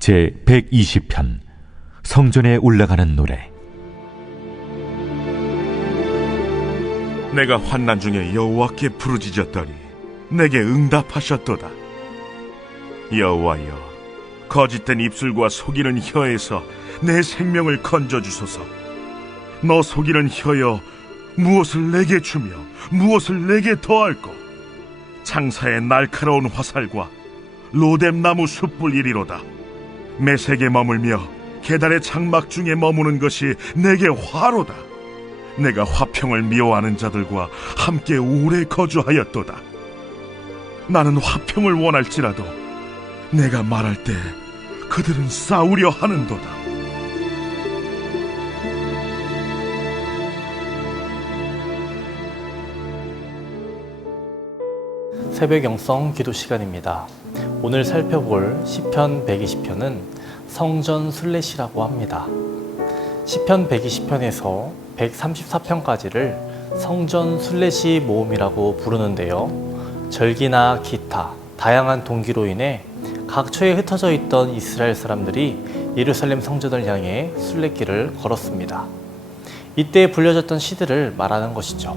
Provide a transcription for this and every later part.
제 120편 성전에 올라가는 노래. 내가 환난 중에 여호와께 부르짖었더니 내게 응답하셨도다. 여호와여, 거짓된 입술과 속이는 혀에서 내 생명을 건져주소서. 너 속이는 혀여, 무엇을 내게 주며 무엇을 내게 더할꼬? 장사의 날카로운 화살과 로뎀나무 숯불이리로다. 메색에 머물며 계달의 장막 중에 머무는 것이 내게 화로다. 내가 화평을 미워하는 자들과 함께 오래 거주하였도다. 나는 화평을 원할지라도 내가 말할 때 그들은 싸우려 하는도다. 새벽 영성 기도 시간입니다. 오늘 살펴볼 시편 120편은 성전 순례시라고 합니다. 시편 120편에서 134편까지를 성전 순례시 모음이라고 부르는데요. 절기나 기타, 다양한 동기로 인해 각처에 흩어져 있던 이스라엘 사람들이 예루살렘 성전을 향해 순례길을 걸었습니다. 이때 불려졌던 시들을 말하는 것이죠.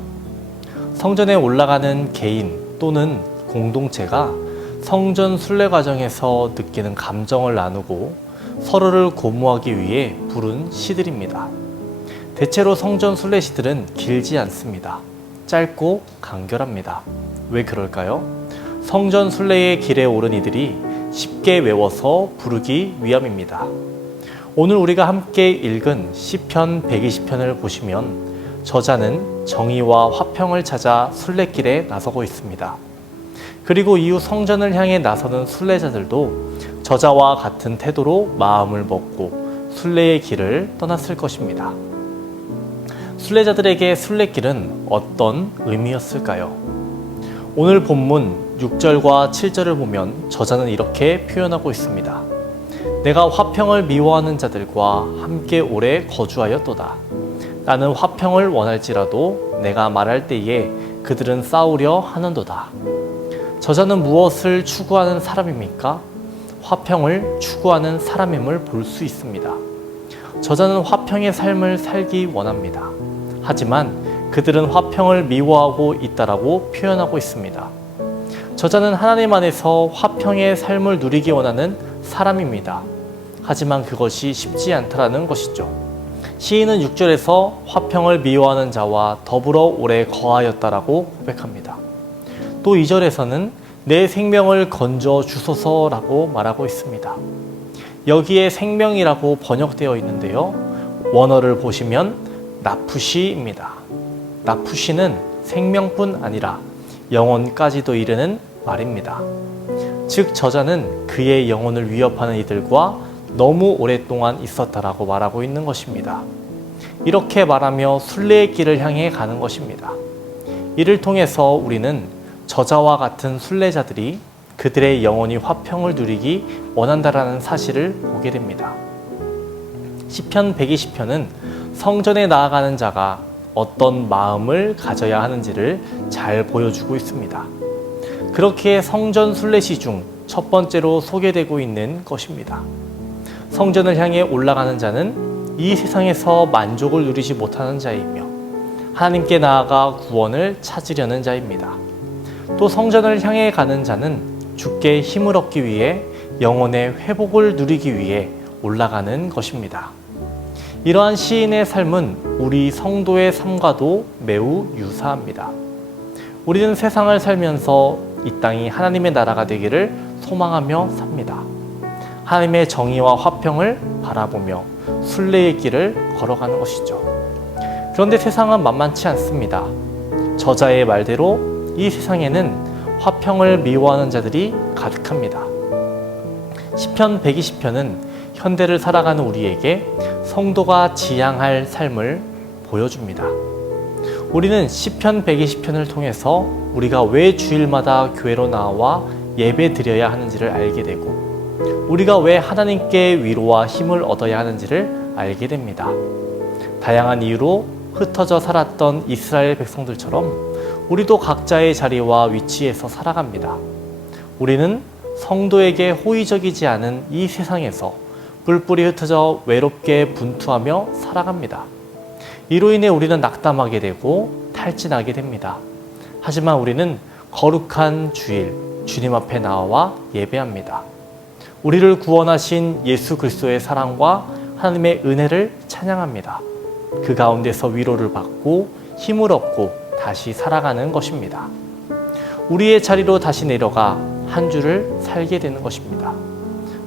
성전에 올라가는 개인 또는 공동체가 성전 순례 과정에서 느끼는 감정을 나누고 서로를 고무하기 위해 부른 시들입니다. 대체로 성전 순례 시들은 길지 않습니다. 짧고 간결합니다. 왜 그럴까요? 성전 순례의 길에 오른 이들이 쉽게 외워서 부르기 위함입니다. 오늘 우리가 함께 읽은 시편 120편을 보시면 저자는 정의와 화평을 찾아 순례길에 나서고 있습니다. 그리고 이후 성전을 향해 나서는 순례자들도 저자와 같은 태도로 마음을 먹고 순례의 길을 떠났을 것입니다. 순례자들에게 순례길은 어떤 의미였을까요? 오늘 본문 6절과 7절을 보면 저자는 이렇게 표현하고 있습니다. 내가 화평을 미워하는 자들과 함께 오래 거주하였도다. 나는 화평을 원할지라도 내가 말할 때에 그들은 싸우려 하는도다. 저자는 무엇을 추구하는 사람입니까? 화평을 추구하는 사람임을 볼 수 있습니다. 저자는 화평의 삶을 살기 원합니다. 하지만 그들은 화평을 미워하고 있다라고 표현하고 있습니다. 저자는 하나님 안에서 화평의 삶을 누리기 원하는 사람입니다. 하지만 그것이 쉽지 않다라는 것이죠. 시인은 6절에서 화평을 미워하는 자와 더불어 오래 거하였다라고 고백합니다. 또 2절에서는 내 생명을 건져 주소서라고 말하고 있습니다. 여기에 생명이라고 번역되어 있는데요. 원어를 보시면 나푸시입니다. 나푸시는 생명뿐 아니라 영혼까지도 이르는 말입니다. 즉 저자는 그의 영혼을 위협하는 이들과 너무 오랫동안 있었다라고 말하고 있는 것입니다. 이렇게 말하며 순례의 길을 향해 가는 것입니다. 이를 통해서 우리는 저자와 같은 순례자들이 그들의 영혼이 화평을 누리기 원한다라는 사실을 보게 됩니다. 시편 120편은 성전에 나아가는 자가 어떤 마음을 가져야 하는지를 잘 보여주고 있습니다. 그렇게 성전 순례시 중 첫 번째로 소개되고 있는 것입니다. 성전을 향해 올라가는 자는 이 세상에서 만족을 누리지 못하는 자이며 하나님께 나아가 구원을 찾으려는 자입니다. 또 성전을 향해 가는 자는 주께 힘을 얻기 위해 영혼의 회복을 누리기 위해 올라가는 것입니다. 이러한 시인의 삶은 우리 성도의 삶과도 매우 유사합니다. 우리는 세상을 살면서 이 땅이 하나님의 나라가 되기를 소망하며 삽니다. 하나님의 정의와 화평을 바라보며 순례의 길을 걸어가는 것이죠. 그런데 세상은 만만치 않습니다. 저자의 말대로 이 세상에는 화평을 미워하는 자들이 가득합니다. 시편 120편은 현대를 살아가는 우리에게 성도가 지향할 삶을 보여줍니다. 우리는 시편 120편을 통해서 우리가 왜 주일마다 교회로 나와 예배 드려야 하는지를 알게 되고 우리가 왜 하나님께 위로와 힘을 얻어야 하는지를 알게 됩니다. 다양한 이유로 흩어져 살았던 이스라엘 백성들처럼 우리도 각자의 자리와 위치에서 살아갑니다. 우리는 성도에게 호의적이지 않은 이 세상에서 뿔뿔이 흩어져 외롭게 분투하며 살아갑니다. 이로 인해 우리는 낙담하게 되고 탈진하게 됩니다. 하지만 우리는 거룩한 주일, 주님 앞에 나와 예배합니다. 우리를 구원하신 예수 그리스도의 사랑과 하나님의 은혜를 찬양합니다. 그 가운데서 위로를 받고 힘을 얻고 다시 살아가는 것입니다. 우리의 자리로 다시 내려가 한 주를 살게 되는 것입니다.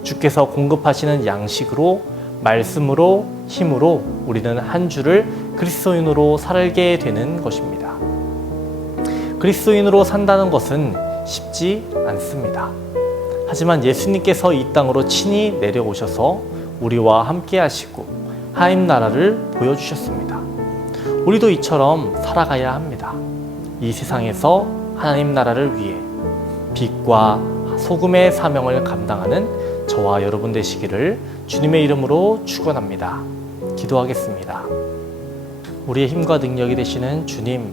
주께서 공급하시는 양식으로, 말씀으로, 힘으로 우리는 한 주를 그리스도인으로 살게 되는 것입니다. 그리스도인으로 산다는 것은 쉽지 않습니다. 하지만 예수님께서 이 땅으로 친히 내려오셔서 우리와 함께 하시고 하나님 나라를 보여주셨습니다. 우리도 이처럼 살아가야 합니다. 이 세상에서 하나님 나라를 위해 빛과 소금의 사명을 감당하는 저와 여러분 되시기를 주님의 이름으로 축원합니다. 기도하겠습니다. 우리의 힘과 능력이 되시는 주님,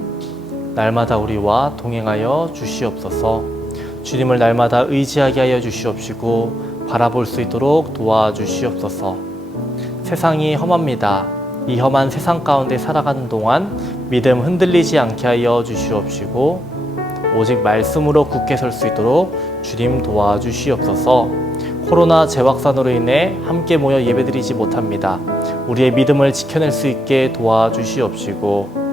날마다 우리와 동행하여 주시옵소서. 주님을 날마다 의지하게 하여 주시옵시고 바라볼 수 있도록 도와주시옵소서. 세상이 험합니다. 이 험한 세상 가운데 살아가는 동안 믿음 흔들리지 않게 하여 주시옵시고 오직 말씀으로 굳게 설 수 있도록 주님 도와주시옵소서. 코로나 재확산으로 인해 함께 모여 예배드리지 못합니다. 우리의 믿음을 지켜낼 수 있게 도와주시옵시고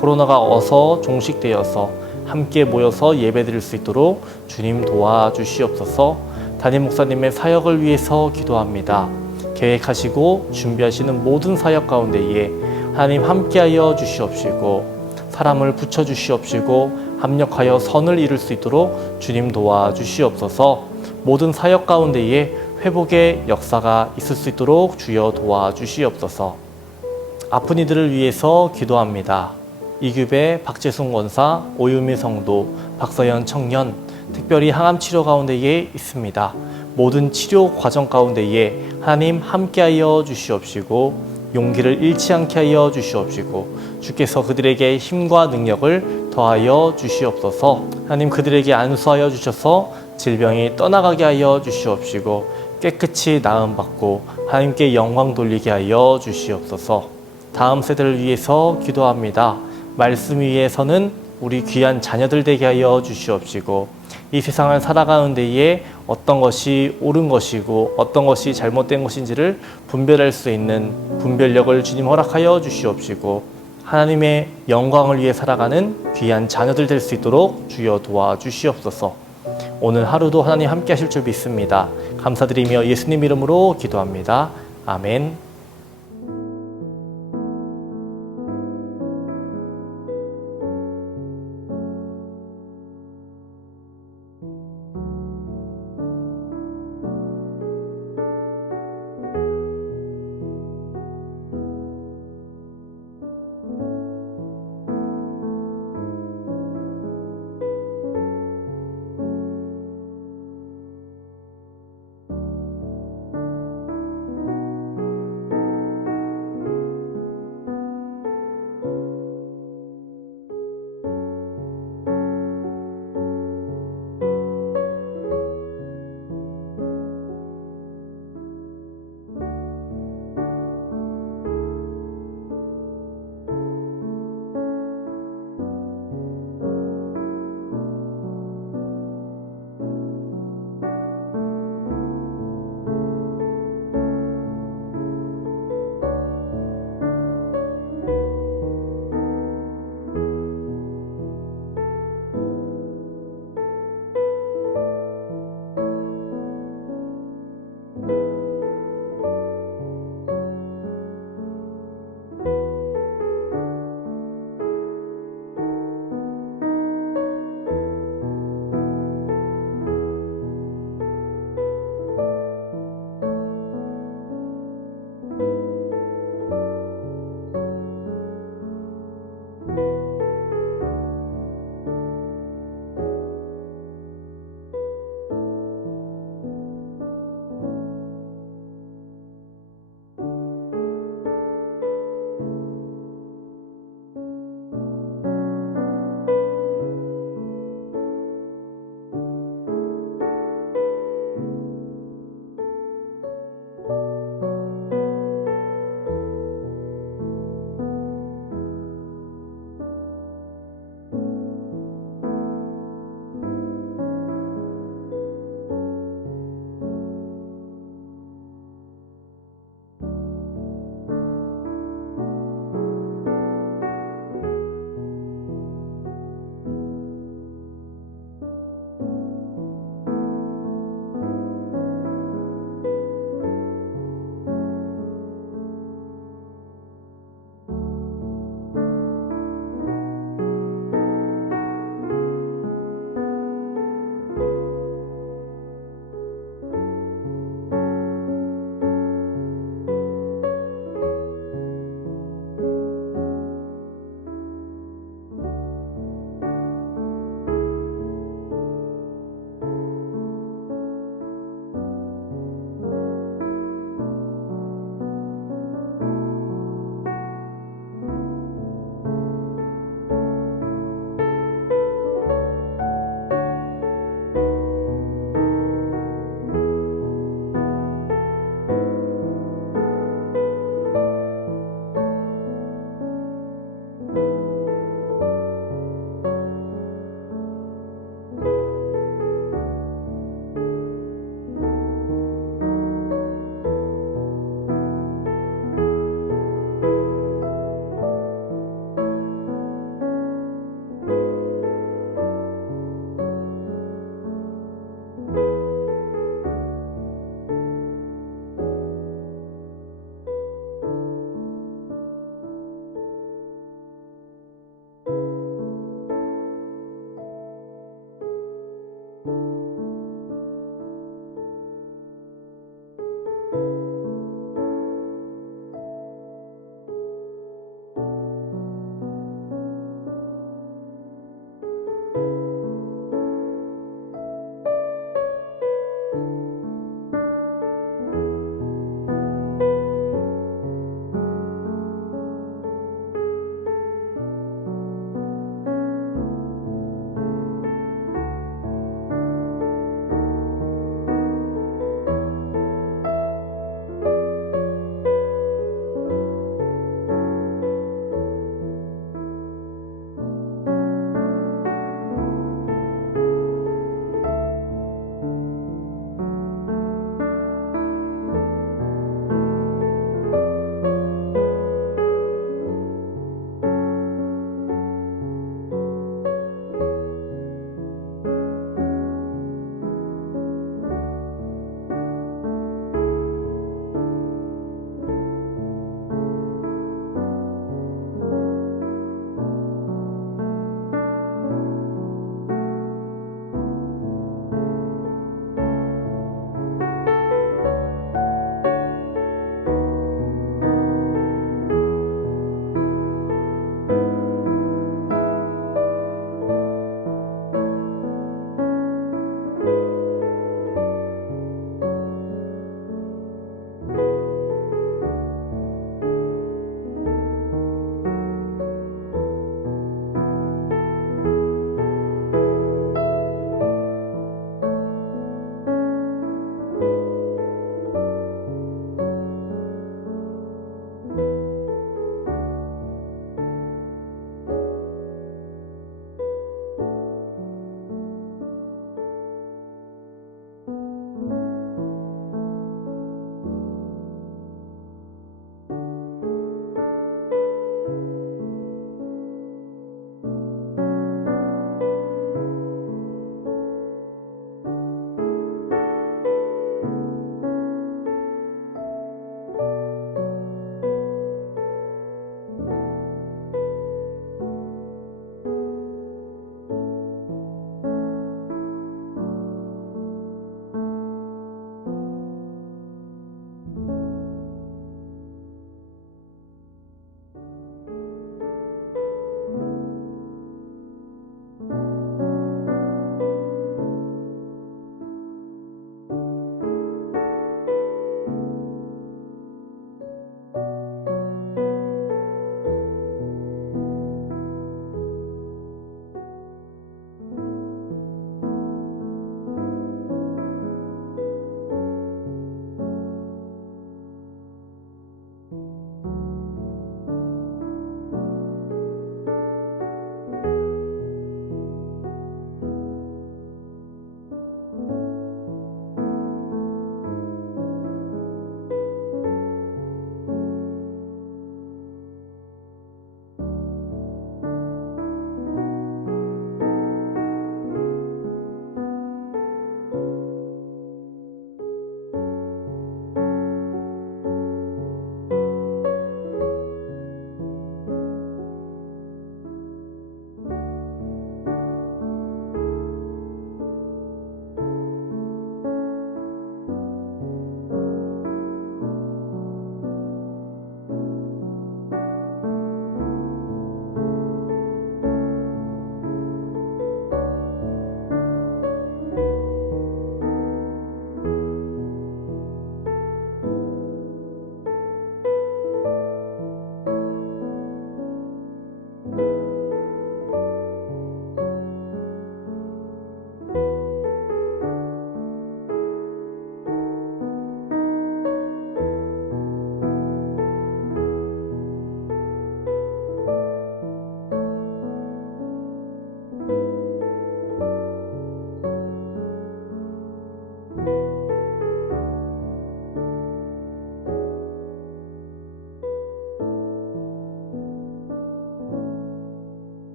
코로나가 어서 종식되어서 함께 모여서 예배드릴 수 있도록 주님 도와주시옵소서. 담임 목사님의 사역을 위해서 기도합니다. 계획하시고 준비하시는 모든 사역 가운데에 하나님 함께하여 주시옵시고 사람을 붙여주시옵시고 합력하여 선을 이룰 수 있도록 주님 도와주시옵소서. 모든 사역 가운데에 회복의 역사가 있을 수 있도록 주여 도와주시옵소서. 아픈 이들을 위해서 기도합니다. 이규배, 박재순 권사, 오유미 성도, 박서연 청년, 특별히 항암 치료 가운데에 있습니다. 모든 치료 과정 가운데에 하나님 함께하여 주시옵시고 용기를 잃지 않게 하여 주시옵시고 주께서 그들에게 힘과 능력을 더하여 주시옵소서. 하나님 그들에게 안수하여 주셔서 질병이 떠나가게 하여 주시옵시고 깨끗이 나음받고 하나님께 영광 돌리게 하여 주시옵소서. 다음 세대를 위해서 기도합니다. 말씀 위에서는 우리 귀한 자녀들 되게 하여 주시옵시고 이 세상을 살아가는 데에 어떤 것이 옳은 것이고 어떤 것이 잘못된 것인지를 분별할 수 있는 분별력을 주님 허락하여 주시옵시고 하나님의 영광을 위해 살아가는 귀한 자녀들 될 수 있도록 주여 도와주시옵소서. 오늘 하루도 하나님 함께 하실 줄 믿습니다. 감사드리며 예수님 이름으로 기도합니다. 아멘.